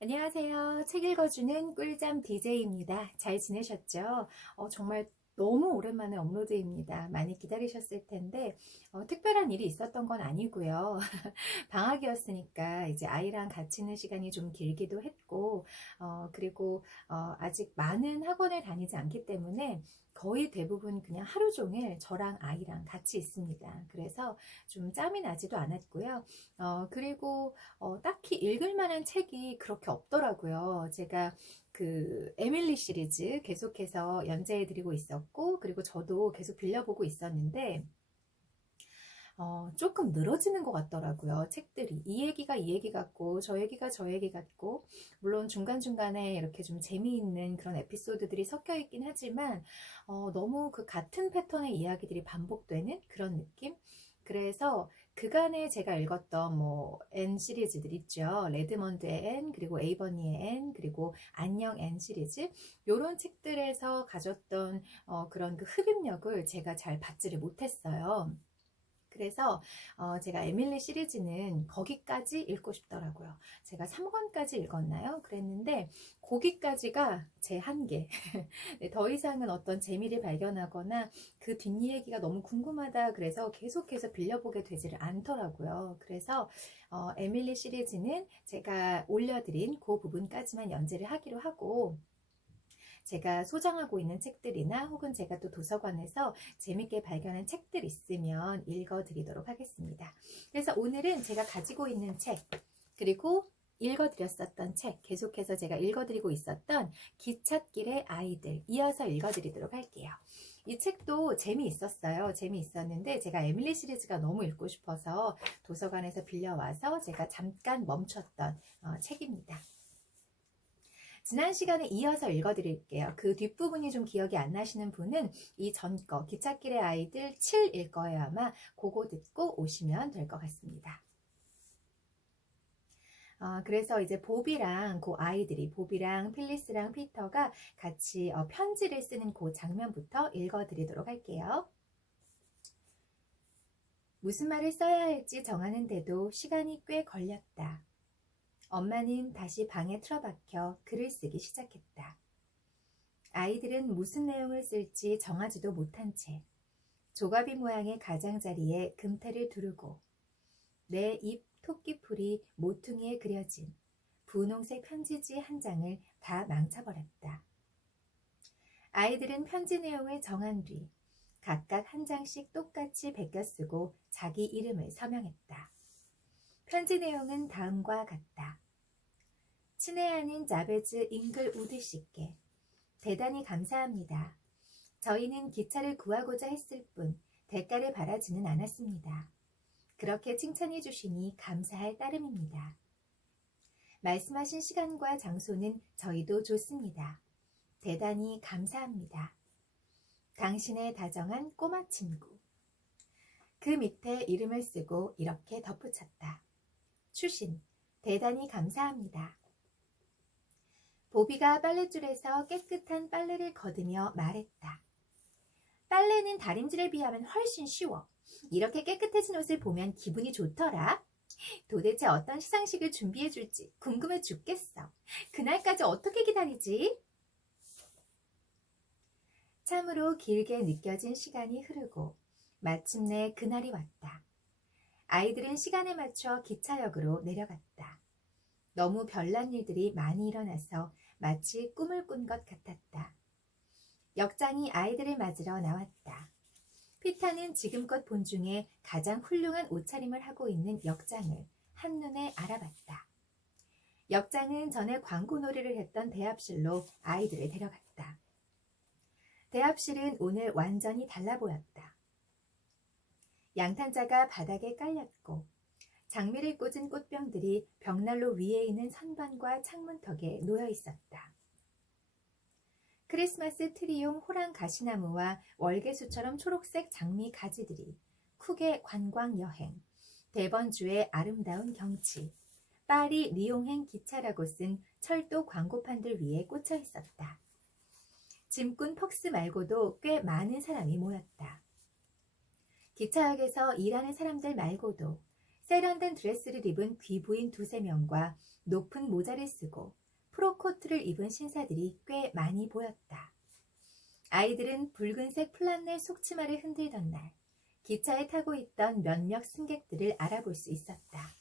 안녕하세요. 책 읽어주는 꿀잠 DJ입니다. 잘 지내셨죠? 정말 너무 오랜만에 업로드입니다. 많이 기다리셨을 텐데, 특별한 일이 있었던 건 아니고요. 방학이었으니까 이제 아이랑 같이 있는 시간이 좀 길기도 했고, 그리고 아직 많은 학원을 다니지 않기 때문에 거의 대부분 그냥 하루 종일 저랑 아이랑 같이 있습니다. 그래서 좀 짬이 나지도 않았고요. 그리고 딱히 읽을 만한 책이 그렇게 없더라고요. 제가 그 에밀리 시리즈 계속해서 연재해 드리고 있었고, 그리고 저도 계속 빌려보고 있었는데, 조금 늘어지는 것 같더라고요. 책들이. 이 얘기가 이 얘기 같고, 저 얘기가 저 얘기 같고, 물론 중간중간에 이렇게 좀 재미있는 그런 에피소드들이 섞여 있긴 하지만, 너무 그 같은 패턴의 이야기들이 반복되는 그런 느낌? 그래서 그간에 제가 읽었던 뭐 N 시리즈들 있죠. 레드먼드의 N, 그리고 에이버니의 N, 그리고 안녕 N 시리즈 요런 책들에서 가졌던 그런 그 흡입력을 제가 잘 받지를 못했어요. 그래서 제가 에밀리 시리즈는 거기까지 읽고 싶더라고요. 제가 3권까지 읽었나요? 그랬는데 거기까지가 제 한계. 네, 더 이상은 어떤 재미를 발견하거나 그 뒷이야기가 너무 궁금하다 그래서 계속해서 빌려보게 되지를 않더라고요. 그래서 에밀리 시리즈는 제가 올려드린 그 부분까지만 연재를 하기로 하고, 제가 소장하고 있는 책들이나 혹은 제가 또 도서관에서 재밌게 발견한 책들 있으면 읽어드리도록 하겠습니다. 그래서 오늘은 제가 가지고 있는 책, 그리고 읽어드렸었던 책, 계속해서 제가 읽어드리고 있었던 기찻길의 아이들, 이어서 읽어드리도록 할게요. 이 책도 재미있었어요. 재미있었는데 제가 에밀리 시리즈가 너무 읽고 싶어서 도서관에서 빌려와서 제가 잠깐 멈췄던 책입니다. 지난 시간에 이어서 읽어드릴게요. 그 뒷부분이 좀 기억이 안 나시는 분은 이 전 거, 기찻길의 아이들 7일 거예요. 아마 그거 듣고 오시면 될 것 같습니다. 그래서 이제 보비랑 그 아이들이, 보비랑 필리스랑 피터가 같이 편지를 쓰는 그 장면부터 읽어드리도록 할게요. 무슨 말을 써야 할지 정하는데도 시간이 꽤 걸렸다. 엄마는 다시 방에 틀어박혀 글을 쓰기 시작했다. 아이들은 무슨 내용을 쓸지 정하지도 못한 채 조가비 모양의 가장자리에 금태를 두르고 내 입 토끼풀이 모퉁이에 그려진 분홍색 편지지 한 장을 다 망쳐버렸다. 아이들은 편지 내용을 정한 뒤 각각 한 장씩 똑같이 베껴 쓰고 자기 이름을 서명했다. 편지 내용은 다음과 같다. 친애하는 자베즈 잉글 우드 씨께 대단히 감사합니다. 저희는 기차를 구하고자 했을 뿐 대가를 바라지는 않았습니다. 그렇게 칭찬해 주시니 감사할 따름입니다. 말씀하신 시간과 장소는 저희도 좋습니다. 대단히 감사합니다. 당신의 다정한 꼬마 친구. 그 밑에 이름을 쓰고 이렇게 덧붙였다. 추신, 대단히 감사합니다. 보비가 빨랫줄에서 깨끗한 빨래를 거두며 말했다. 빨래는 다림질에 비하면 훨씬 쉬워. 이렇게 깨끗해진 옷을 보면 기분이 좋더라. 도대체 어떤 시상식을 준비해줄지 궁금해 죽겠어. 그날까지 어떻게 기다리지? 참으로 길게 느껴진 시간이 흐르고 마침내 그날이 왔다. 아이들은 시간에 맞춰 기차역으로 내려갔다. 너무 별난 일들이 많이 일어나서 마치 꿈을 꾼 것 같았다. 역장이 아이들을 맞으러 나왔다. 피터는 지금껏 본 중에 가장 훌륭한 옷차림을 하고 있는 역장을 한눈에 알아봤다. 역장은 전에 광고 놀이를 했던 대합실로 아이들을 데려갔다. 대합실은 오늘 완전히 달라 보였다. 양탄자가 바닥에 깔렸고 장미를 꽂은 꽃병들이 벽난로 위에 있는 선반과 창문턱에 놓여 있었다. 크리스마스 트리용 호랑 가시나무와 월계수처럼 초록색 장미 가지들이 쿡의 관광 여행, 대번주의 아름다운 경치, 파리 리옹행 기차라고 쓴 철도 광고판들 위에 꽂혀 있었다. 짐꾼 퍽스 말고도 꽤 많은 사람이 모였다. 기차역에서 일하는 사람들 말고도 세련된 드레스를 입은 귀부인 2~3명과 높은 모자를 쓰고 프로코트를 입은 신사들이 꽤 많이 보였다. 아이들은 붉은색 플란넬 속치마를 흔들던 날 기차에 타고 있던 몇몇 승객들을 알아볼 수 있었다.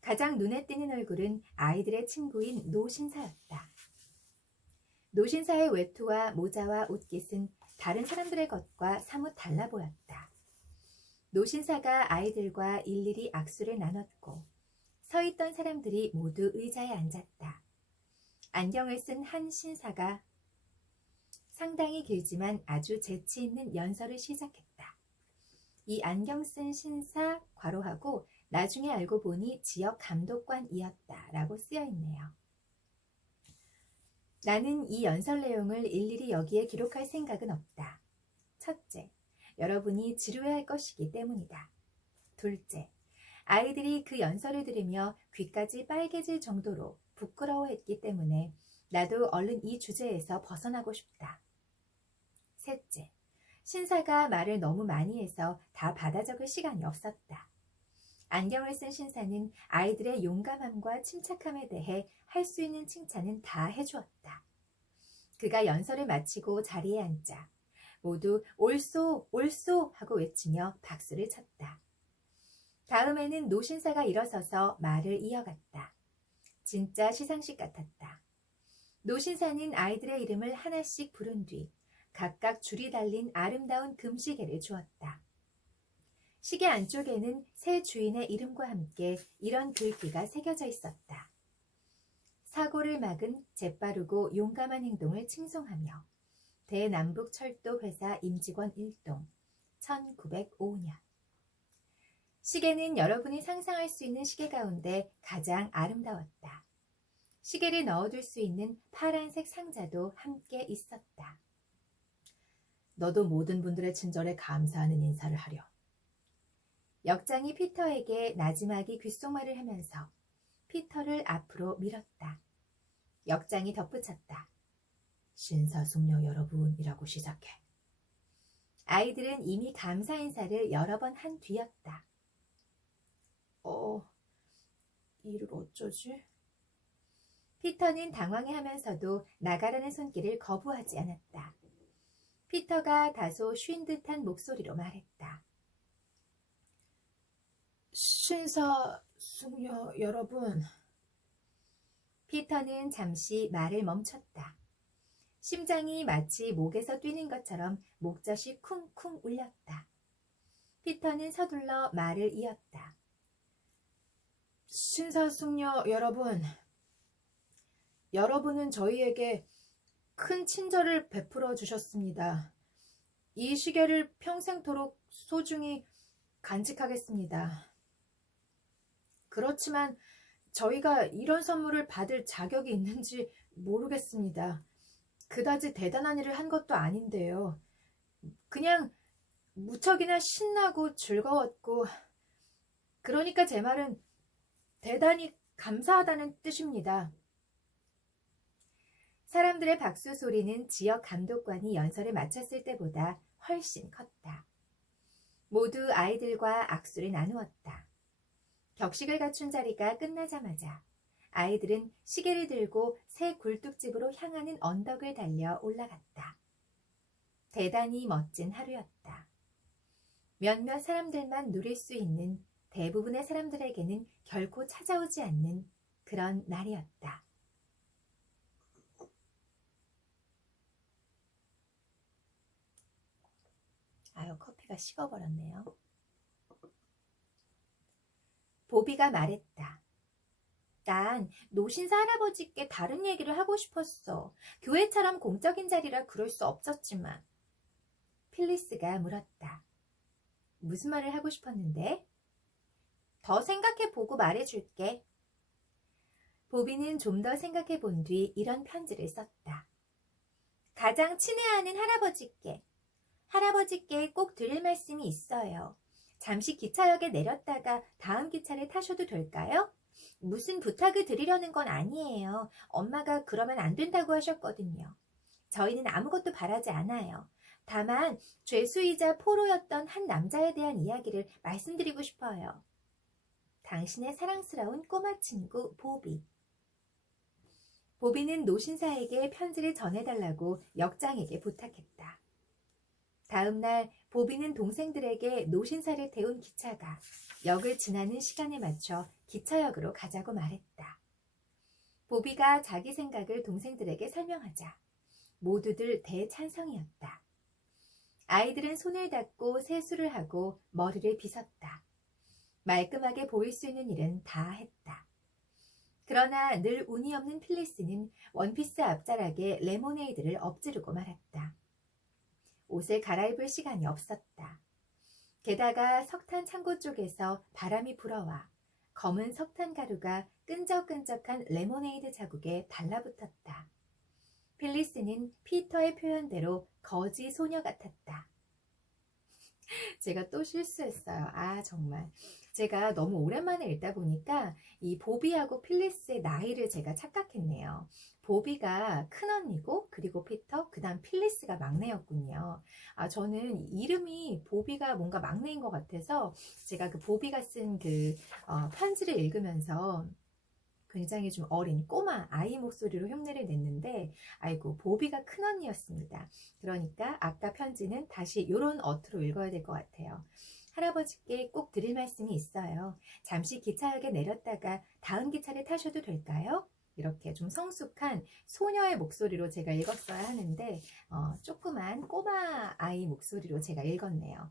가장 눈에 띄는 얼굴은 아이들의 친구인 노신사였다. 노신사의 외투와 모자와 옷깃은 다른 사람들의 것과 사뭇 달라 보였다. 노신사가 아이들과 일일이 악수를 나눴고 서 있던 사람들이 모두 의자에 앉았다. 안경을 쓴 한 신사가 상당히 길지만 아주 재치 있는 연설을 시작했다. 이 안경 쓴 신사 괄호하고 나중에 알고 보니 지역 감독관이었다라고 쓰여있네요. 나는 이 연설 내용을 일일이 여기에 기록할 생각은 없다. 첫째, 여러분이 지루해할 것이기 때문이다. 둘째, 아이들이 그 연설을 들으며 귀까지 빨개질 정도로 부끄러워했기 때문에 나도 얼른 이 주제에서 벗어나고 싶다. 셋째, 신사가 말을 너무 많이 해서 다 받아 적을 시간이 없었다. 안경을 쓴 신사는 아이들의 용감함과 침착함에 대해 할 수 있는 칭찬은 다 해주었다. 그가 연설을 마치고 자리에 앉자 모두 옳소 옳소 하고 외치며 박수를 쳤다. 다음에는 노신사가 일어서서 말을 이어갔다. 진짜 시상식 같았다. 노신사는 아이들의 이름을 하나씩 부른 뒤 각각 줄이 달린 아름다운 금시계를 주었다. 시계 안쪽에는 새 주인의 이름과 함께 이런 글귀가 새겨져 있었다. 사고를 막은 재빠르고 용감한 행동을 칭송하며 대남북철도회사 임직원 1동 1905년. 시계는 여러분이 상상할 수 있는 시계 가운데 가장 아름다웠다. 시계를 넣어둘 수 있는 파란색 상자도 함께 있었다. 너도 모든 분들의 친절에 감사하는 인사를 하렴. 역장이 피터에게 나지막이 귓속말을 하면서 피터를 앞으로 밀었다. 역장이 덧붙였다. 신사숙녀 여러분이라고 시작해. 아이들은 이미 감사 인사를 여러 번 한 뒤였다. 이를 어쩌지? 피터는 당황해하면서도 나가라는 손길을 거부하지 않았다. 피터가 다소 쉰 듯한 목소리로 말했다. 신사숙녀 여러분. 피터는 잠시 말을 멈췄다. 심장이 마치 목에서 뛰는 것처럼 목젖이 쿵쿵 울렸다. 피터는 서둘러 말을 이었다. 신사숙녀 여러분, 여러분은 저희에게 큰 친절을 베풀어 주셨습니다. 이 시계를 평생토록 소중히 간직하겠습니다. 그렇지만 저희가 이런 선물을 받을 자격이 있는지 모르겠습니다. 그다지 대단한 일을 한 것도 아닌데요. 그냥 무척이나 신나고 즐거웠고, 그러니까 제 말은 대단히 감사하다는 뜻입니다. 사람들의 박수 소리는 지역 감독관이 연설을 마쳤을 때보다 훨씬 컸다. 모두 아이들과 악수를 나누었다. 격식을 갖춘 자리가 끝나자마자 아이들은 시계를 들고 새 굴뚝집으로 향하는 언덕을 달려 올라갔다. 대단히 멋진 하루였다. 몇몇 사람들만 누릴 수 있는 대부분의 사람들에게는 결코 찾아오지 않는 그런 날이었다. 아유, 커피가 식어버렸네요. 보비가 말했다. 난 노신사 할아버지께 다른 얘기를 하고 싶었어. 교회처럼 공적인 자리라 그럴 수 없었지만. 필리스가 물었다. 무슨 말을 하고 싶었는데? 더 생각해보고 말해줄게. 보비는 좀 더 생각해본 뒤 이런 편지를 썼다. 가장 친애하는 할아버지께 꼭 드릴 말씀이 있어요. 잠시 기차역에 내렸다가 다음 기차를 타셔도 될까요? 무슨 부탁을 드리려는 건 아니에요. 엄마가 그러면 안 된다고 하셨거든요. 저희는 아무것도 바라지 않아요. 다만 죄수이자 포로였던 한 남자에 대한 이야기를 말씀드리고 싶어요. 당신의 사랑스러운 꼬마 친구 보비. 보비는 노신사에게 편지를 전해달라고 역장에게 부탁했다. 다음 날 보비는 동생들에게 노신사를 태운 기차가 역을 지나는 시간에 맞춰 기차역으로 가자고 말했다. 보비가 자기 생각을 동생들에게 설명하자 모두들 대찬성이었다. 아이들은 손을 닦고 세수를 하고 머리를 빗었다. 말끔하게 보일 수 있는 일은 다 했다. 그러나 늘 운이 없는 필리스는 원피스 앞자락에 레모네이드를 엎지르고 말았다. 옷을 갈아입을 시간이 없었다. 게다가 석탄 창고 쪽에서 바람이 불어와 검은 석탄 가루가 끈적끈적한 레모네이드 자국에 달라붙었다. 필리스는 피터의 표현대로 거지 소녀 같았다. 제가 또 실수했어요. 정말. 제가 너무 오랜만에 읽다 보니까 이 보비하고 필리스의 나이를 제가 착각했네요. 보비가 큰언니고 그리고 피터, 그 다음 필리스가 막내였군요. 저는 이름이 보비가 뭔가 막내인 것 같아서 제가 그 보비가 쓴 편지를 읽으면서 굉장히 좀 어린 꼬마 아이 목소리로 흉내를 냈는데 아이고 보비가 큰언니였습니다. 그러니까 아까 편지는 다시 이런 어투로 읽어야 될 것 같아요. 할아버지께 꼭 드릴 말씀이 있어요. 잠시 기차역에 내렸다가 다음 기차를 타셔도 될까요? 이렇게 좀 성숙한 소녀의 목소리로 제가 읽었어야 하는데 조그만 꼬마 아이 목소리로 제가 읽었네요.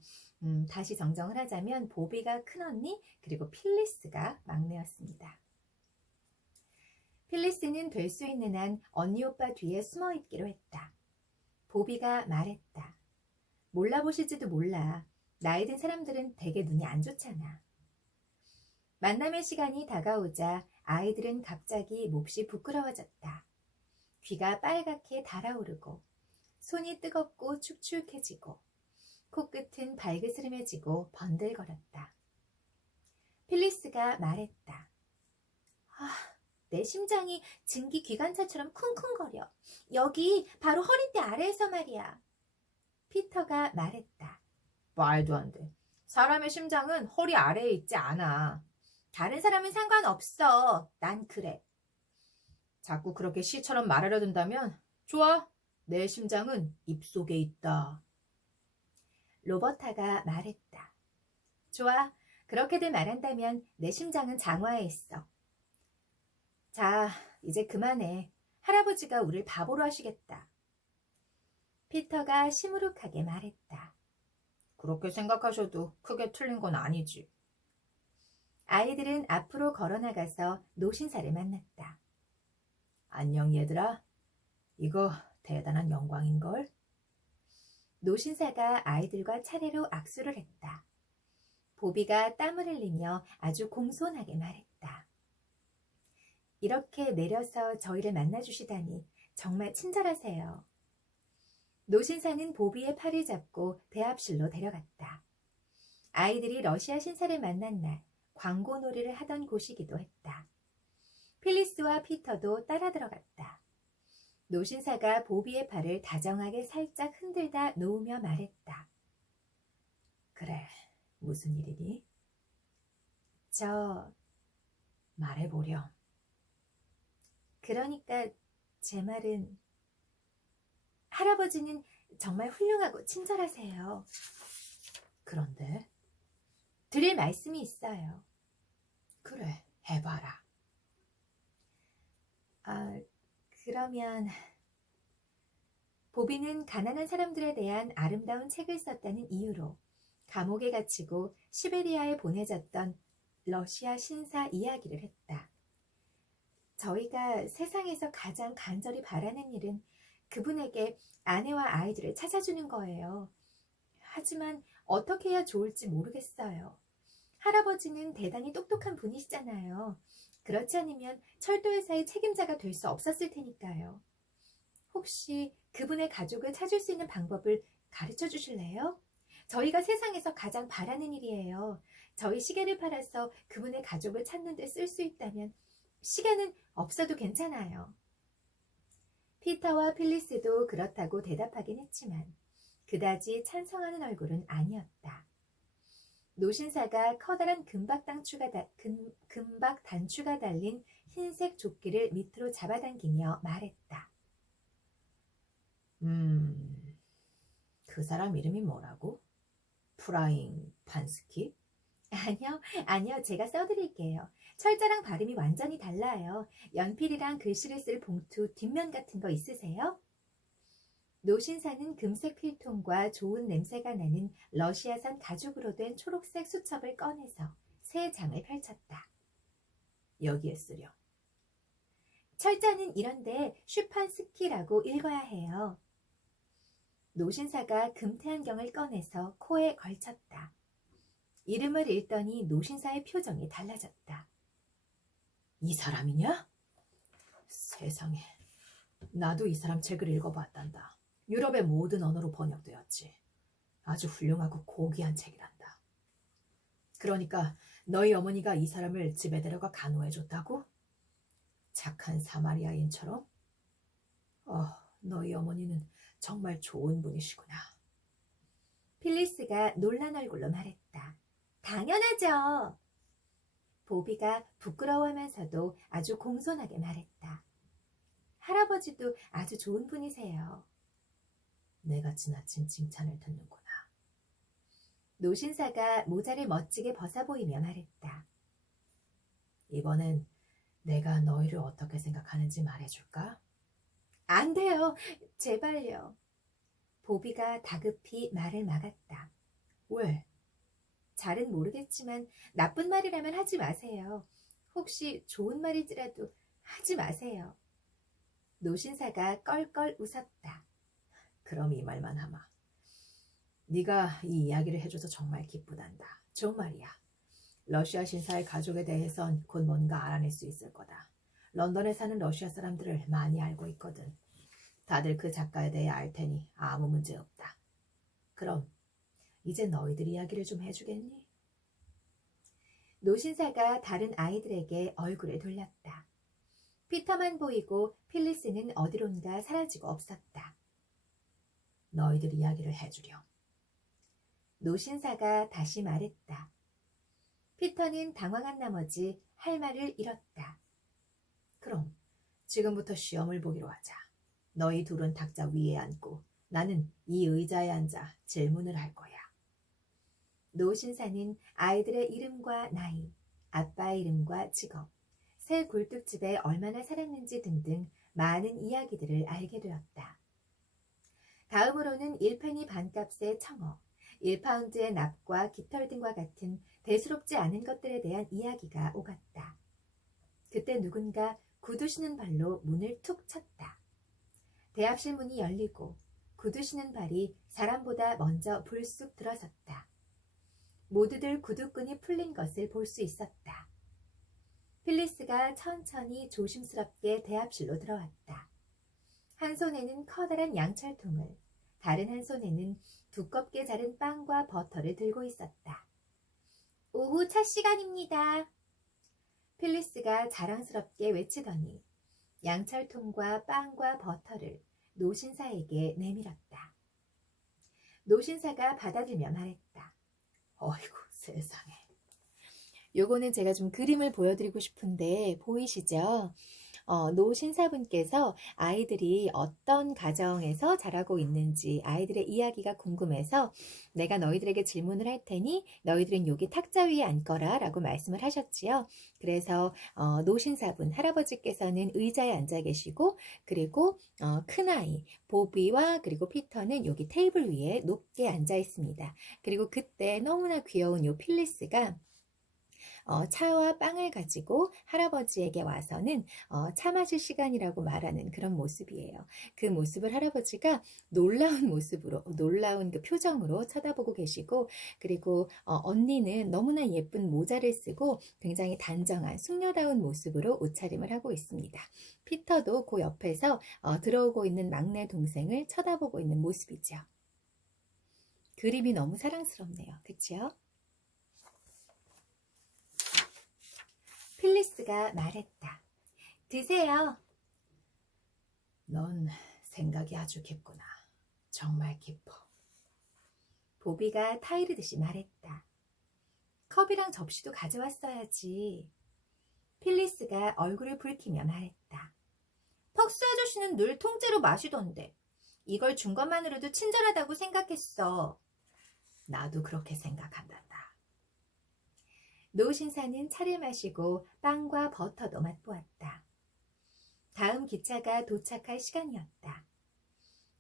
다시 정정을 하자면 보비가 큰언니 그리고 필리스가 막내였습니다. 필리스는 될 수 있는 한 언니 오빠 뒤에 숨어 있기로 했다. 보비가 말했다. 몰라보실지도 몰라. 나이 든 사람들은 되게 눈이 안 좋잖아. 만남의 시간이 다가오자 아이들은 갑자기 몹시 부끄러워졌다. 귀가 빨갛게 달아오르고 손이 뜨겁고 축축해지고 코끝은 발그스름해지고 번들거렸다. 필리스가 말했다. 내 심장이 증기 기관차처럼 쿵쿵거려. 여기 바로 허리띠 아래에서 말이야. 피터가 말했다. 말도 안 돼. 사람의 심장은 허리 아래에 있지 않아. 다른 사람은 상관없어. 난 그래. 자꾸 그렇게 시처럼 말하려 든다면 좋아. 내 심장은 입속에 있다. 로버타가 말했다. 좋아. 그렇게들 말한다면 내 심장은 장화에 있어. 자, 이제 그만해. 할아버지가 우릴 바보로 하시겠다. 피터가 시무룩하게 말했다. 그렇게 생각하셔도 크게 틀린 건 아니지. 아이들은 앞으로 걸어나가서 노신사를 만났다. 안녕 얘들아. 이거 대단한 영광인걸. 노신사가 아이들과 차례로 악수를 했다. 보비가 땀을 흘리며 아주 공손하게 말했다. 이렇게 내려서 저희를 만나주시다니 정말 친절하세요. 노신사는 보비의 팔을 잡고 대합실로 데려갔다. 아이들이 러시아 신사를 만난 날 광고 놀이를 하던 곳이기도 했다. 필리스와 피터도 따라 들어갔다. 노신사가 보비의 팔을 다정하게 살짝 흔들다 놓으며 말했다. 그래, 무슨 일이니? 말해보렴. 그러니까 제 말은 할아버지는 정말 훌륭하고 친절하세요. 그런데? 드릴 말씀이 있어요. 그래, 해봐라. 그러면 보비는 가난한 사람들에 대한 아름다운 책을 썼다는 이유로 감옥에 갇히고 시베리아에 보내졌던 러시아 신사 이야기를 했다. 저희가 세상에서 가장 간절히 바라는 일은 그분에게 아내와 아이들을 찾아주는 거예요. 하지만 어떻게 해야 좋을지 모르겠어요. 할아버지는 대단히 똑똑한 분이시잖아요. 그렇지 않으면 철도회사의 책임자가 될 수 없었을 테니까요. 혹시 그분의 가족을 찾을 수 있는 방법을 가르쳐 주실래요? 저희가 세상에서 가장 바라는 일이에요. 저희 시계를 팔아서 그분의 가족을 찾는 데 쓸 수 있다면 시계는 없어도 괜찮아요. 피터와 필리스도 그렇다고 대답하긴 했지만 그다지 찬성하는 얼굴은 아니었다. 노신사가 커다란 금박 단추가 달린 흰색 조끼를 밑으로 잡아당기며 말했다. 그 사람 이름이 뭐라고? 프라잉 판스키? 아니요, 제가 써드릴게요. 철자랑 발음이 완전히 달라요. 연필이랑 글씨를 쓸 봉투 뒷면 같은 거 있으세요? 노신사는 금색 필통과 좋은 냄새가 나는 러시아산 가죽으로 된 초록색 수첩을 꺼내서 세 장을 펼쳤다. 여기에 쓰렴. 철자는 이런데 슈판스키라고 읽어야 해요. 노신사가 금태안경을 꺼내서 코에 걸쳤다. 이름을 읽더니 노신사의 표정이 달라졌다. 이 사람이냐? 세상에, 나도 이 사람 책을 읽어봤단다. 유럽의 모든 언어로 번역되었지. 아주 훌륭하고 고귀한 책이란다. 그러니까 너희 어머니가 이 사람을 집에 데려가 간호해줬다고? 착한 사마리아인처럼? 너희 어머니는 정말 좋은 분이시구나. 필리스가 놀란 얼굴로 말했다. 당연하죠. 보비가 부끄러워하면서도 아주 공손하게 말했다. 할아버지도 아주 좋은 분이세요. 내가 지나친 칭찬을 듣는구나. 노신사가 모자를 멋지게 벗어 보이며 말했다. 이번엔 내가 너희를 어떻게 생각하는지 말해줄까? 안 돼요. 제발요. 보비가 다급히 말을 막았다. 왜? 잘은 모르겠지만 나쁜 말이라면 하지 마세요. 혹시 좋은 말일지라도 하지 마세요. 노신사가 껄껄 웃었다. 그럼 이 말만 하마. 네가 이 이야기를 해줘서 정말 기쁘단다. 좋은 말이야. 러시아 신사의 가족에 대해선 곧 뭔가 알아낼 수 있을 거다. 런던에 사는 러시아 사람들을 많이 알고 있거든. 다들 그 작가에 대해 알 테니 아무 문제 없다. 그럼 이제 너희들 이야기를 좀 해주겠니? 노신사가 다른 아이들에게 얼굴을 돌렸다. 피터만 보이고 필리스는 어디론가 사라지고 없었다. 너희들 이야기를 해주렴. 노신사가 다시 말했다. 피터는 당황한 나머지 할 말을 잃었다. 그럼 지금부터 시험을 보기로 하자. 너희 둘은 탁자 위에 앉고 나는 이 의자에 앉아 질문을 할 거야. 노신사는 아이들의 이름과 나이, 아빠의 이름과 직업, 새 굴뚝집에 얼마나 살았는지 등등 많은 이야기들을 알게 되었다. 다음으로는 1페니 반값의 청어, 1파운드의 납과 깃털 등과 같은 대수롭지 않은 것들에 대한 이야기가 오갔다. 그때 누군가 굳으시는 발로 문을 툭 쳤다. 대합실 문이 열리고 굳으시는 발이 사람보다 먼저 불쑥 들어섰다. 모두들 구두끈이 풀린 것을 볼 수 있었다. 필리스가 천천히 조심스럽게 대합실로 들어왔다. 한 손에는 커다란 양철통을, 다른 한 손에는 두껍게 자른 빵과 버터를 들고 있었다. 오후 차 시간입니다. 필리스가 자랑스럽게 외치더니 양철통과 빵과 버터를 노신사에게 내밀었다. 노신사가 받아들며 말했다. 어이구 세상에. 요거는 제가 좀 그림을 보여드리고 싶은데 보이시죠? 노신사분께서 아이들이 어떤 가정에서 자라고 있는지 아이들의 이야기가 궁금해서 내가 너희들에게 질문을 할 테니 너희들은 여기 탁자 위에 앉거라 라고 말씀을 하셨지요. 그래서 노신사분 할아버지께서는 의자에 앉아 계시고 그리고 큰아이 보비와 그리고 피터는 여기 테이블 위에 높게 앉아 있습니다. 그리고 그때 너무나 귀여운 요 필리스가 차와 빵을 가지고 할아버지에게 와서는 차 마실 시간이라고 말하는 그런 모습이에요. 그 모습을 할아버지가 놀라운 모습으로, 놀라운 그 표정으로 쳐다보고 계시고, 그리고 언니는 너무나 예쁜 모자를 쓰고 굉장히 단정한 숙녀다운 모습으로 옷차림을 하고 있습니다. 피터도 그 옆에서 들어오고 있는 막내 동생을 쳐다보고 있는 모습이죠. 그림이 너무 사랑스럽네요. 그치요? 필리스가 말했다. 드세요. 넌 생각이 아주 깊구나. 정말 깊어. 보비가 타이르듯이 말했다. 컵이랑 접시도 가져왔어야지. 필리스가 얼굴을 붉히며 말했다. 퍽스 아저씨는 늘 통째로 마시던데 이걸 준 것만으로도 친절하다고 생각했어. 나도 그렇게 생각한단다. 노 신사는 차를 마시고 빵과 버터도 맛보았다. 다음 기차가 도착할 시간이었다.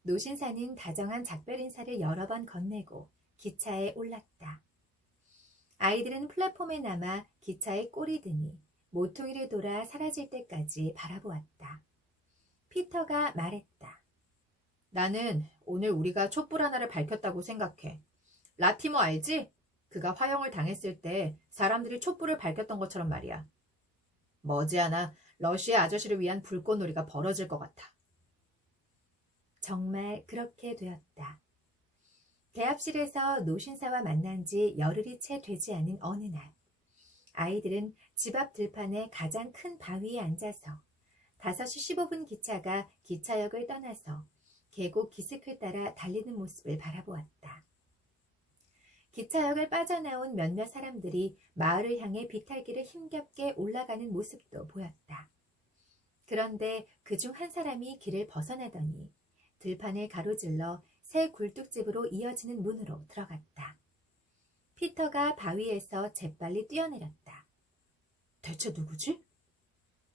노 신사는 다정한 작별 인사를 여러 번 건네고 기차에 올랐다. 아이들은 플랫폼에 남아 기차에 꼬리 드니 모퉁이를 돌아 사라질 때까지 바라보았다. 피터가 말했다. 나는 오늘 우리가 촛불 하나를 밝혔다고 생각해. 라티머 알지? 그가 화형을 당했을 때 사람들이 촛불을 밝혔던 것처럼 말이야. 머지않아 러시아 아저씨를 위한 불꽃놀이가 벌어질 것 같아. 정말 그렇게 되었다. 대합실에서 노신사와 만난 지 열흘이 채 되지 않은 어느 날, 아이들은 집 앞 들판의 가장 큰 바위에 앉아서 5시 15분 기차가 기차역을 떠나서 계곡 기슭을 따라 달리는 모습을 바라보았다. 기차역을 빠져나온 몇몇 사람들이 마을을 향해 비탈길을 힘겹게 올라가는 모습도 보였다. 그런데 그중 한 사람이 길을 벗어나더니 들판을 가로질러 새 굴뚝집으로 이어지는 문으로 들어갔다. 피터가 바위에서 재빨리 뛰어내렸다. 대체 누구지?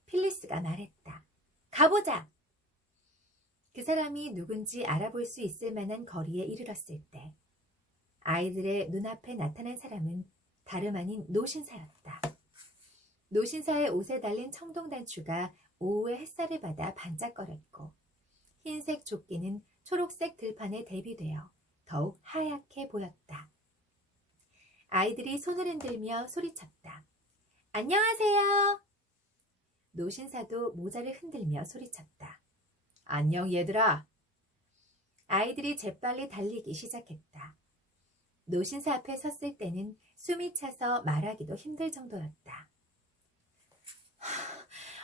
필리스가 말했다. 가보자! 그 사람이 누군지 알아볼 수 있을 만한 거리에 이르렀을 때 아이들의 눈앞에 나타난 사람은 다름 아닌 노신사였다. 노신사의 옷에 달린 청동단추가 오후의 햇살을 받아 반짝거렸고 흰색 조끼는 초록색 들판에 대비되어 더욱 하얗게 보였다. 아이들이 손을 흔들며 소리쳤다. 안녕하세요. 노신사도 모자를 흔들며 소리쳤다. 안녕 얘들아. 아이들이 재빨리 달리기 시작했다. 노신사 앞에 섰을 때는 숨이 차서 말하기도 힘들 정도였다.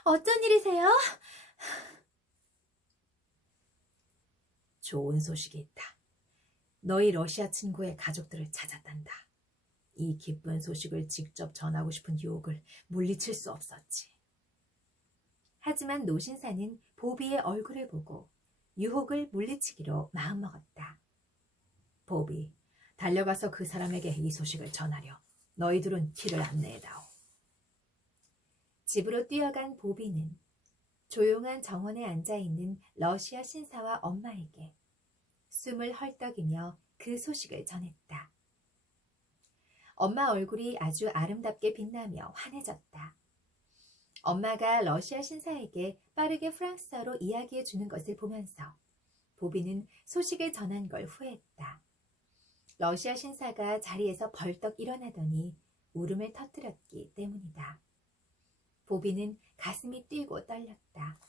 어쩐 일이세요? 좋은 소식이 있다. 너희 러시아 친구의 가족들을 찾았단다. 이 기쁜 소식을 직접 전하고 싶은 유혹을 물리칠 수 없었지. 하지만 노신사는 보비의 얼굴을 보고 유혹을 물리치기로 마음먹었다. 보비, 달려가서 그 사람에게 이 소식을 전하려 너희들은 길을 안내해다오. 집으로 뛰어간 보비는 조용한 정원에 앉아있는 러시아 신사와 엄마에게 숨을 헐떡이며 그 소식을 전했다. 엄마 얼굴이 아주 아름답게 빛나며 환해졌다. 엄마가 러시아 신사에게 빠르게 프랑스어로 이야기해 주는 것을 보면서 보비는 소식을 전한 걸 후회했다. 러시아 신사가 자리에서 벌떡 일어나더니 울음을 터뜨렸기 때문이다. 보비는 가슴이 뛰고 떨렸다.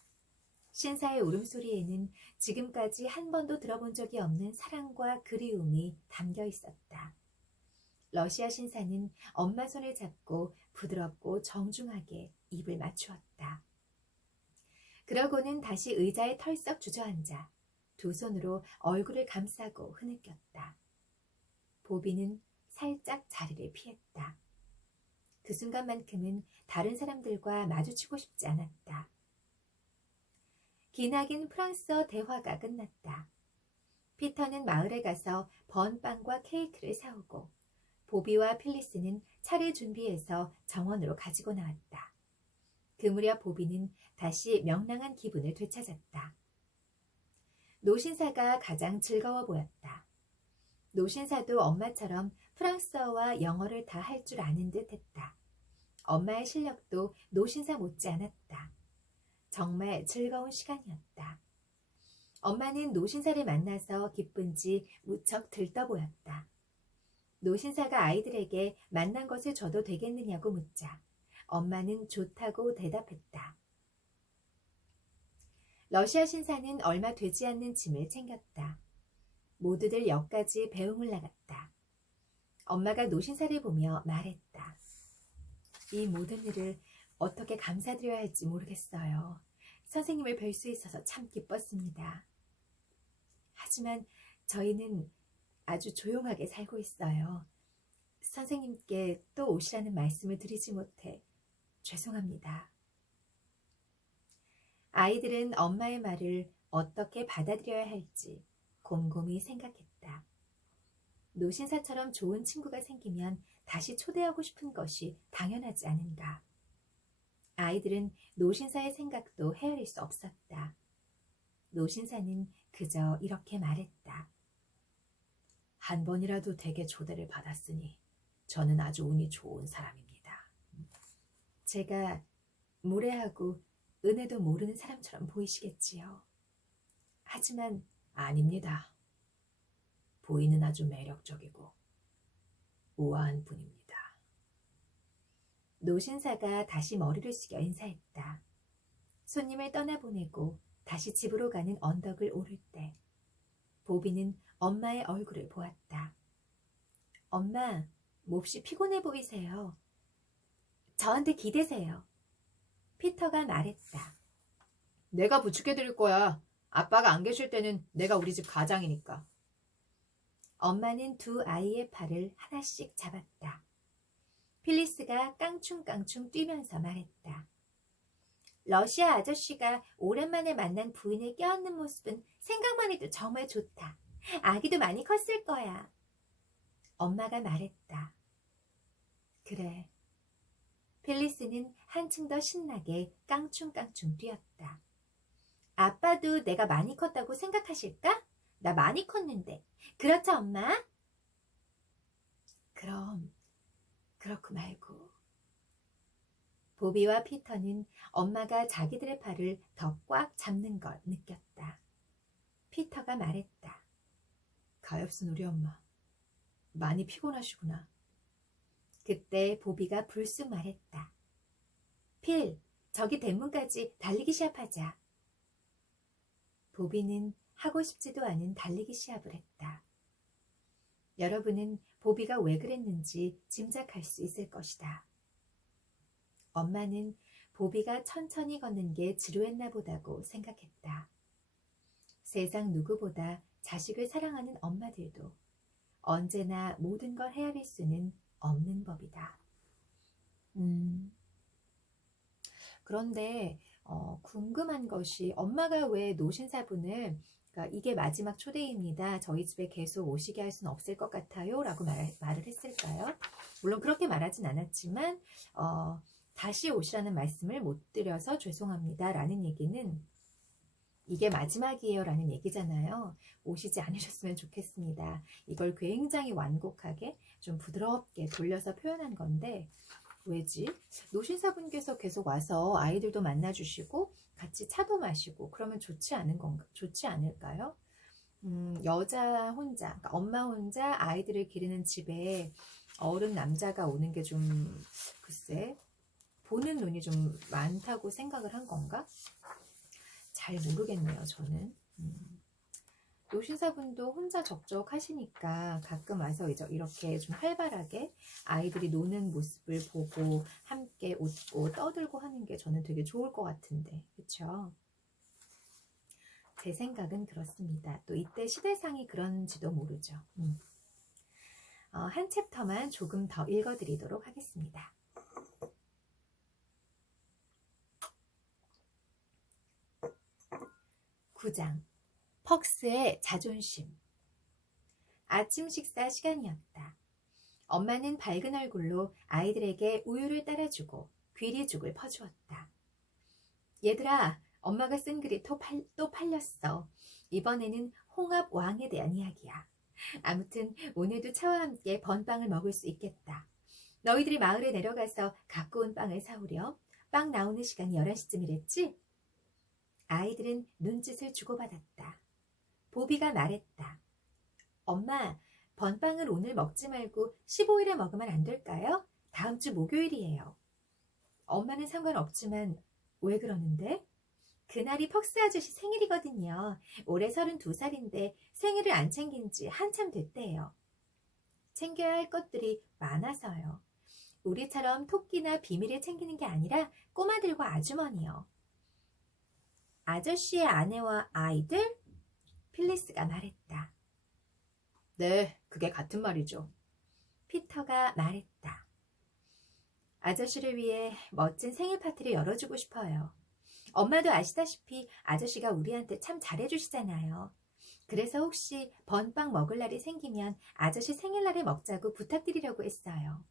신사의 울음소리에는 지금까지 한 번도 들어본 적이 없는 사랑과 그리움이 담겨 있었다. 러시아 신사는 엄마 손을 잡고 부드럽고 정중하게 입을 맞추었다. 그러고는 다시 의자에 털썩 주저앉아 두 손으로 얼굴을 감싸고 흐느꼈다. 보비는 살짝 자리를 피했다. 그 순간만큼은 다른 사람들과 마주치고 싶지 않았다. 기나긴 프랑스어 대화가 끝났다. 피터는 마을에 가서 번빵과 케이크를 사오고 보비와 필리스는 차를 준비해서 정원으로 가지고 나왔다. 그 무렵 보비는 다시 명랑한 기분을 되찾았다. 노신사가 가장 즐거워 보였다. 노신사도 엄마처럼 프랑스어와 영어를 다 할 줄 아는 듯 했다. 엄마의 실력도 노신사 못지 않았다. 정말 즐거운 시간이었다. 엄마는 노신사를 만나서 기쁜지 무척 들떠 보였다. 노신사가 아이들에게 만난 것을 줘도 되겠느냐고 묻자 엄마는 좋다고 대답했다. 러시아 신사는 얼마 되지 않는 짐을 챙겼다. 모두들 역까지 배웅을 나갔다. 엄마가 노신사를 보며 말했다. 이 모든 일을 어떻게 감사드려야 할지 모르겠어요. 선생님을 뵐 수 있어서 참 기뻤습니다. 하지만 저희는 아주 조용하게 살고 있어요. 선생님께 또 오시라는 말씀을 드리지 못해 죄송합니다. 아이들은 엄마의 말을 어떻게 받아들여야 할지 곰곰이 생각했다. 노신사처럼 좋은 친구가 생기면 다시 초대하고 싶은 것이 당연하지 않은가. 아이들은 노신사의 생각도 헤아릴 수 없었다. 노신사는 그저 이렇게 말했다. 한 번이라도 댁에 초대를 받았으니 저는 아주 운이 좋은 사람입니다. 제가 무례하고 은혜도 모르는 사람처럼 보이시겠지요. 하지만 아닙니다. 보이는 아주 매력적이고 우아한 분입니다. 노신사가 다시 머리를 숙여 인사했다. 손님을 떠나보내고 다시 집으로 가는 언덕을 오를 때 보비는 엄마의 얼굴을 보았다. 엄마, 몹시 피곤해 보이세요. 저한테 기대세요. 피터가 말했다. 내가 부축해드릴 거야. 아빠가 안 계실 때는 내가 우리 집 가장이니까. 엄마는 두 아이의 팔을 하나씩 잡았다. 필리스가 깡충깡충 뛰면서 말했다. 러시아 아저씨가 오랜만에 만난 부인을 껴안는 모습은 생각만 해도 정말 좋다. 아기도 많이 컸을 거야. 엄마가 말했다. 그래. 필리스는 한층 더 신나게 깡충깡충 뛰었다. 아빠도 내가 많이 컸다고 생각하실까? 나 많이 컸는데. 그렇죠, 엄마? 그럼 그렇고 말고. 보비와 피터는 엄마가 자기들의 팔을 더 꽉 잡는 걸 느꼈다. 피터가 말했다. 가엾은 우리 엄마. 많이 피곤하시구나. 그때 보비가 불쑥 말했다. 필, 저기 대문까지 달리기 시합하자. 보비는 하고 싶지도 않은 달리기 시합을 했다. 여러분은 보비가 왜 그랬는지 짐작할 수 있을 것이다. 엄마는 보비가 천천히 걷는 게 지루했나 보다고 생각했다. 세상 누구보다 자식을 사랑하는 엄마들도 언제나 모든 걸 헤아릴 수는 없는 법이다. 그런데 궁금한 것이 엄마가 왜 노신사분을 그러니까 이게 마지막 초대입니다. 저희 집에 계속 오시게 할 수는 없을 것 같아요. 라고 말을 했을까요? 물론 그렇게 말하진 않았지만 다시 오시라는 말씀을 못 드려서 죄송합니다. 라는 얘기는 이게 마지막이에요. 라는 얘기잖아요. 오시지 않으셨으면 좋겠습니다. 이걸 굉장히 완곡하게 좀 부드럽게 돌려서 표현한 건데 왜지? 노신사분께서 계속 와서 아이들도 만나주시고 같이 차도 마시고 그러면 좋지 않을까요? 여자 혼자, 그러니까 엄마 혼자 아이들을 기르는 집에 어른 남자가 오는 게 좀 글쎄 보는 눈이 좀 많다고 생각을 한 건가? 잘 모르겠네요, 저는. 노신사분도 혼자 적적하시니까 가끔 와서 이렇게 좀 활발하게 아이들이 노는 모습을 보고 함께 웃고 떠들고 하는 게 저는 되게 좋을 것 같은데, 그쵸? 제 생각은 그렇습니다. 또 이때 시대상이 그런지도 모르죠. 한 챕터만 조금 더 읽어드리도록 하겠습니다. 9장 퍽스의 자존심. 아침 식사 시간이었다. 엄마는 밝은 얼굴로 아이들에게 우유를 따라주고 귀리죽을 퍼주었다. 얘들아, 엄마가 쓴 글이 또 팔렸어. 이번에는 홍합 왕에 대한 이야기야. 아무튼 오늘도 차와 함께 번빵을 먹을 수 있겠다. 너희들이 마을에 내려가서 갖고 온 빵을 사오렴. 빵 나오는 시간이 11시쯤이랬지? 아이들은 눈짓을 주고받았다. 보비가 말했다. 엄마, 번빵을 오늘 먹지 말고 15일에 먹으면 안 될까요? 다음 주 목요일이에요. 엄마는 상관없지만 왜 그러는데? 그날이 퍽스 아저씨 생일이거든요. 올해 32살인데 생일을 안 챙긴 지 한참 됐대요. 챙겨야 할 것들이 많아서요. 우리처럼 토끼나 비밀을 챙기는 게 아니라 꼬마들과 아주머니요. 아저씨의 아내와 아이들? 필리스가 말했다. 네, 그게 같은 말이죠. 피터가 말했다. 아저씨를 위해 멋진 생일 파티를 열어주고 싶어요. 엄마도 아시다시피 아저씨가 우리한테 참 잘해주시잖아요. 그래서 혹시 번빵 먹을 날이 생기면 아저씨 생일날에 먹자고 부탁드리려고 했어요.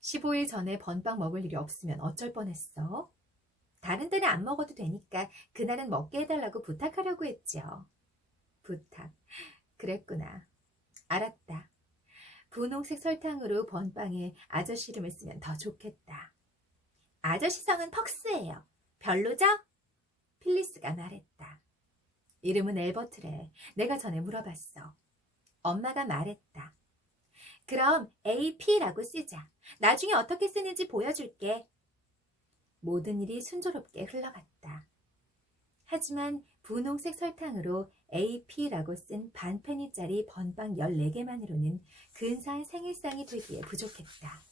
15일 전에 번빵 먹을 일이 없으면 어쩔 뻔했어? 다른 때는 안 먹어도 되니까 그날은 먹게 해달라고 부탁하려고 했죠. 부탁. 그랬구나. 알았다. 분홍색 설탕으로 번빵에 아저씨 이름을 쓰면 더 좋겠다. 아저씨 성은 퍽스예요. 별로죠? 필리스가 말했다. 이름은 엘버트래. 내가 전에 물어봤어. 엄마가 말했다. 그럼 AP라고 쓰자. 나중에 어떻게 쓰는지 보여줄게. 모든 일이 순조롭게 흘러갔다. 하지만 분홍색 설탕으로 AP라고 쓴 반페니짜리 번빵 14개만으로는 근사한 생일상이 되기에 부족했다.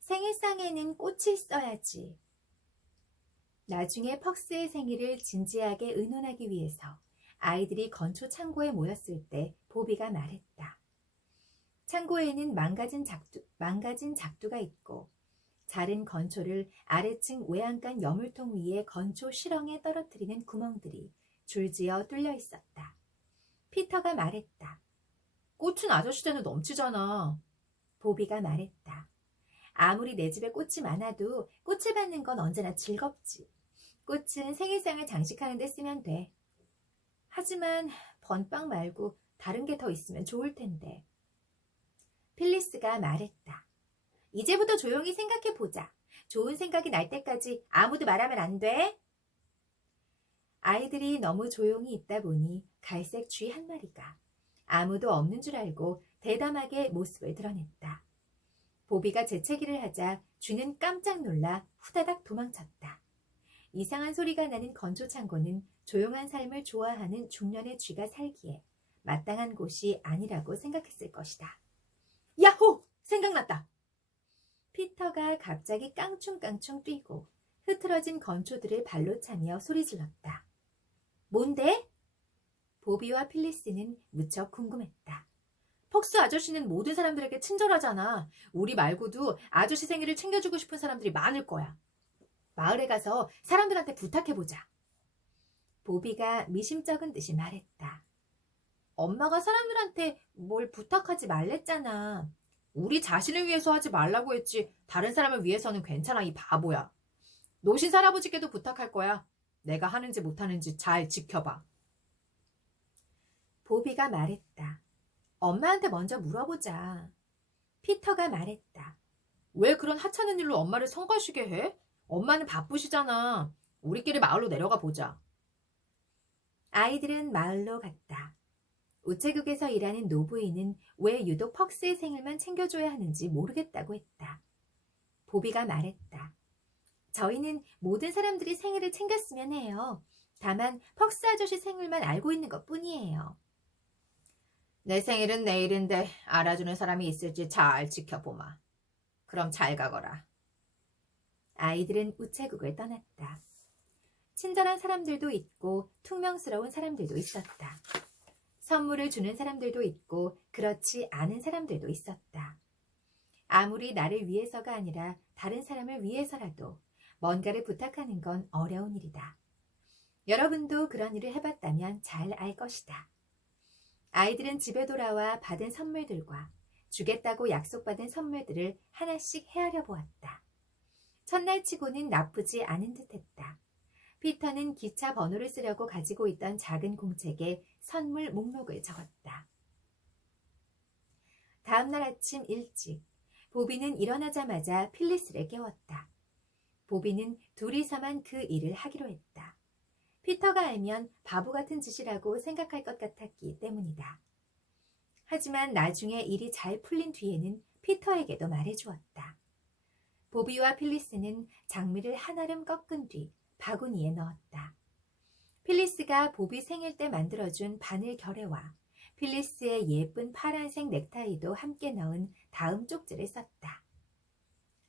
생일상에는 꽃이 있어야지. 나중에 퍽스의 생일을 진지하게 의논하기 위해서 아이들이 건초 창고에 모였을 때 보비가 말했다. 창고에는 망가진 작두가 있고 자른 건초를 아래층 외양간 여물통 위에 건초 실렁에 떨어뜨리는 구멍들이 줄지어 뚫려 있었다. 피터가 말했다. 꽃은 아저씨 때는 넘치잖아. 보비가 말했다. 아무리 내 집에 꽃이 많아도 꽃을 받는 건 언제나 즐겁지. 꽃은 생일상을 장식하는 데 쓰면 돼. 하지만 번빵 말고 다른 게 더 있으면 좋을 텐데. 필리스가 말했다. 이제부터 조용히 생각해보자. 좋은 생각이 날 때까지 아무도 말하면 안 돼. 아이들이 너무 조용히 있다 보니 갈색 쥐 한 마리가 아무도 없는 줄 알고 대담하게 모습을 드러냈다. 보비가 재채기를 하자 쥐는 깜짝 놀라 후다닥 도망쳤다. 이상한 소리가 나는 건초 창고는 조용한 삶을 좋아하는 중년의 쥐가 살기에 마땅한 곳이 아니라고 생각했을 것이다. 야호! 생각났다! 피터가 갑자기 깡충깡충 뛰고 흐트러진 건초들을 발로 차며 소리질렀다. 뭔데? 보비와 필리스는 무척 궁금했다. 퍽스 아저씨는 모든 사람들에게 친절하잖아. 우리 말고도 아저씨 생일을 챙겨주고 싶은 사람들이 많을 거야. 마을에 가서 사람들한테 부탁해보자. 보비가 미심쩍은 듯이 말했다. 엄마가 사람들한테 뭘 부탁하지 말랬잖아. 우리 자신을 위해서 하지 말라고 했지 다른 사람을 위해서는 괜찮아, 이 바보야. 노신 할아버지께도 부탁할 거야. 내가 하는지 못하는지 잘 지켜봐. 보비가 말했다. 엄마한테 먼저 물어보자. 피터가 말했다. 왜 그런 하찮은 일로 엄마를 성가시게 해? 엄마는 바쁘시잖아. 우리끼리 마을로 내려가 보자. 아이들은 마을로 갔다. 우체국에서 일하는 노부인은 왜 유독 퍽스의 생일만 챙겨줘야 하는지 모르겠다고 했다. 보비가 말했다. 저희는 모든 사람들이 생일을 챙겼으면 해요. 다만 퍽스 아저씨 생일만 알고 있는 것뿐이에요. 내 생일은 내일인데 알아주는 사람이 있을지 잘 지켜보마. 그럼 잘 가거라. 아이들은 우체국을 떠났다. 친절한 사람들도 있고 퉁명스러운 사람들도 있었다. 선물을 주는 사람들도 있고 그렇지 않은 사람들도 있었다. 아무리 나를 위해서가 아니라 다른 사람을 위해서라도 뭔가를 부탁하는 건 어려운 일이다. 여러분도 그런 일을 해봤다면 잘 알 것이다. 아이들은 집에 돌아와 받은 선물들과 주겠다고 약속받은 선물들을 하나씩 헤아려 보았다. 첫날 치고는 나쁘지 않은 듯했다. 피터는 기차 번호를 쓰려고 가지고 있던 작은 공책에 선물 목록을 적었다. 다음 날 아침 일찍 보비는 일어나자마자 필리스를 깨웠다. 보비는 둘이서만 그 일을 하기로 했다. 피터가 알면 바보 같은 짓이라고 생각할 것 같았기 때문이다. 하지만 나중에 일이 잘 풀린 뒤에는 피터에게도 말해주었다. 보비와 필리스는 장미를 한아름 꺾은 뒤 바구니에 넣었다. 필리스가 보비 생일 때 만들어준 바늘 결회와 필리스의 예쁜 파란색 넥타이도 함께 넣은 다음 쪽지를 썼다.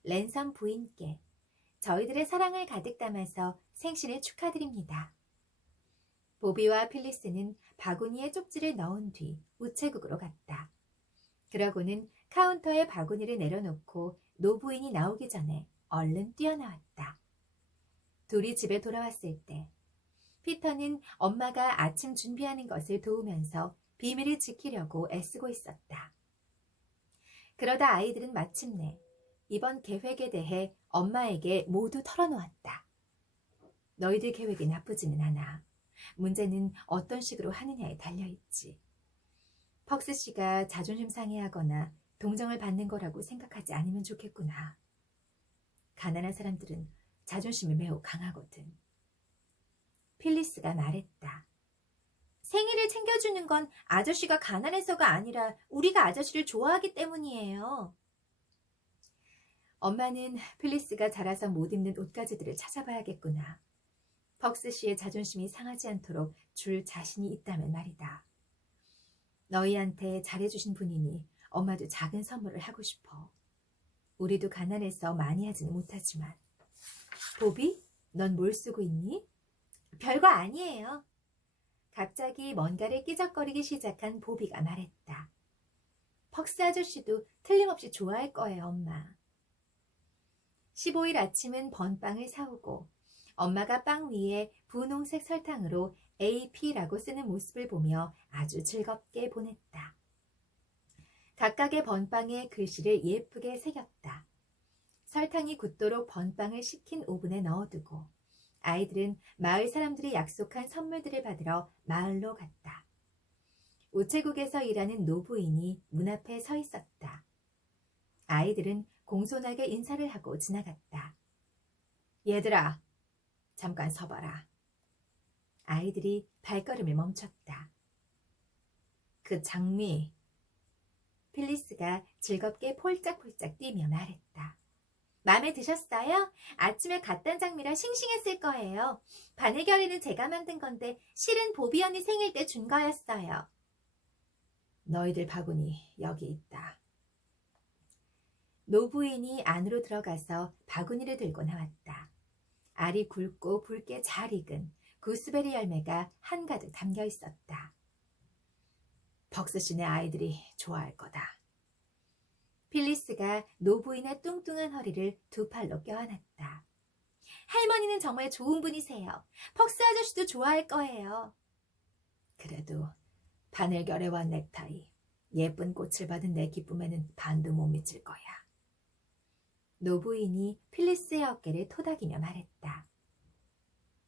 랜선 부인께 저희들의 사랑을 가득 담아서 생신을 축하드립니다. 보비와 필리스는 바구니에 쪽지를 넣은 뒤 우체국으로 갔다. 그러고는 카운터에 바구니를 내려놓고 노부인이 나오기 전에 얼른 뛰어나왔다. 둘이 집에 돌아왔을 때 피터는 엄마가 아침 준비하는 것을 도우면서 비밀을 지키려고 애쓰고 있었다. 그러다 아이들은 마침내 이번 계획에 대해 엄마에게 모두 털어놓았다. 너희들 계획이 나쁘지는 않아. 문제는 어떤 식으로 하느냐에 달려있지. 퍽스 씨가 자존심 상해하거나 동정을 받는 거라고 생각하지 않으면 좋겠구나. 가난한 사람들은 자존심이 매우 강하거든. 필리스가 말했다. 생일을 챙겨주는 건 아저씨가 가난해서가 아니라 우리가 아저씨를 좋아하기 때문이에요. 엄마는 필리스가 자라서 못 입는 옷가지들을 찾아봐야겠구나. 퍽스 씨의 자존심이 상하지 않도록 줄 자신이 있다면 말이다. 너희한테 잘해주신 분이니 엄마도 작은 선물을 하고 싶어. 우리도 가난해서 많이 하지는 못하지만. 보비, 넌 뭘 쓰고 있니? 별거 아니에요. 갑자기 뭔가를 끼적거리기 시작한 보비가 말했다. 퍽스 아저씨도 틀림없이 좋아할 거예요, 엄마. 15일 아침은 번빵을 사오고 엄마가 빵 위에 분홍색 설탕으로 AP라고 쓰는 모습을 보며 아주 즐겁게 보냈다. 각각의 번빵에 글씨를 예쁘게 새겼다. 설탕이 굳도록 번빵을 식힌 오븐에 넣어두고 아이들은 마을 사람들이 약속한 선물들을 받으러 마을로 갔다. 우체국에서 일하는 노부인이 문 앞에 서 있었다. 아이들은 공손하게 인사를 하고 지나갔다. 얘들아, 잠깐 서봐라. 아이들이 발걸음을 멈췄다. 그 장미. 필리스가 즐겁게 폴짝폴짝 뛰며 말했다. 마음에 드셨어요? 아침에 갓단 장미라 싱싱했을 거예요. 바늘결이는 제가 만든 건데 실은 보비 언니 생일 때 준 거였어요. 너희들 바구니 여기 있다. 노부인이 안으로 들어가서 바구니를 들고 나왔다. 알이 굵고 붉게 잘 익은 구스베리 열매가 한가득 담겨 있었다. 벅스 씨네 아이들이 좋아할 거다. 필리스가 노부인의 뚱뚱한 허리를 두 팔로 껴안았다. 할머니는 정말 좋은 분이세요. 퍽스 아저씨도 좋아할 거예요. 그래도 바늘결의와 넥타이, 예쁜 꽃을 받은 내 기쁨에는 반도 못 미칠 거야. 노부인이 필리스의 어깨를 토닥이며 말했다.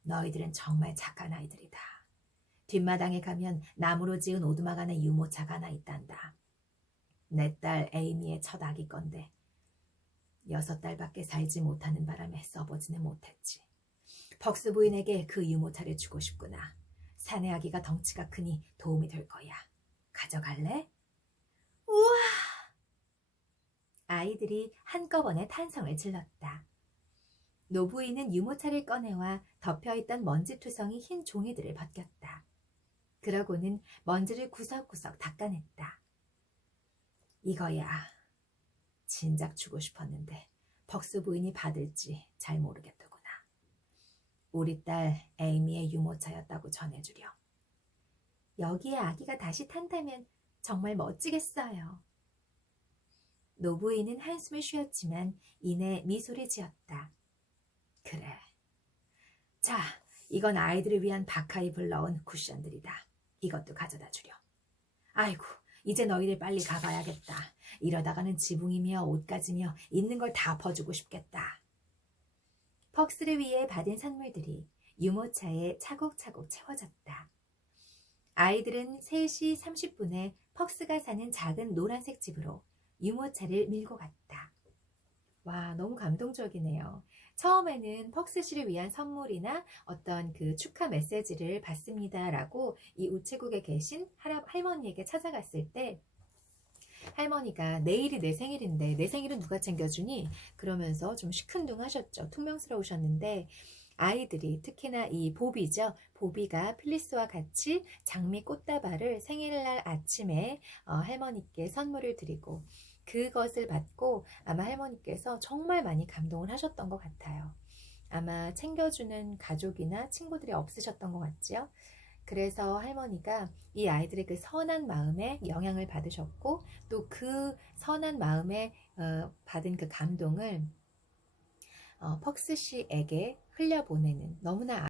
너희들은 정말 착한 아이들이다. 뒷마당에 가면 나무로 지은 오두막 안에 유모차가 하나 있단다. 내 딸 에이미의 첫 아기 건데 6달밖에 살지 못하는 바람에 써보지는 못했지. 벅스 부인에게 그 유모차를 주고 싶구나. 사내 아기가 덩치가 크니 도움이 될 거야. 가져갈래? 우와! 아이들이 한꺼번에 탄성을 질렀다. 노부인은 유모차를 꺼내와 덮여있던 먼지투성이 흰 종이들을 벗겼다. 그러고는 먼지를 구석구석 닦아냈다. 이거야. 진작 주고 싶었는데 벅스 부인이 받을지 잘 모르겠더구나. 우리 딸 에이미의 유모차였다고 전해주렴. 여기에 아기가 다시 탄다면 정말 멋지겠어요. 노부인은 한숨을 쉬었지만 이내 미소를 지었다. 그래. 자, 이건 아이들을 위한 바카이 불러온 쿠션들이다. 이것도 가져다 주렴. 아이고, 이제 너희들 빨리 가봐야겠다. 이러다가는 지붕이며 옷가지며 있는 걸 다 퍼주고 싶겠다. 퍽스를 위해 받은 선물들이 유모차에 차곡차곡 채워졌다. 아이들은 3시 30분에 퍽스가 사는 작은 노란색 집으로 유모차를 밀고 갔다. 와, 너무 감동적이네요. 처음에는 퍽스 씨를 위한 선물이나 어떤 그 축하 메시지를 받습니다라고 이 우체국에 계신 할머니에게 찾아갔을 때 할머니가 내일이 내 생일인데 내 생일은 누가 챙겨주니? 그러면서 좀 시큰둥하셨죠. 퉁명스러우셨는데 아이들이 특히나 이 보비죠. 보비가 필리스와 같이 장미 꽃다발을 생일날 아침에 할머니께 선물을 드리고 그것을 받고 아마 할머니께서 정말 많이 감동을 하셨던 것 같아요. 아마 챙겨주는 가족이나 친구들이 없으셨던 것 같지요. 그래서 할머니가 이 아이들의 그 선한 마음에 영향을 받으셨고 또 그 선한 마음에 받은 그 감동을 퍽스 씨에게 흘려보내는 너무나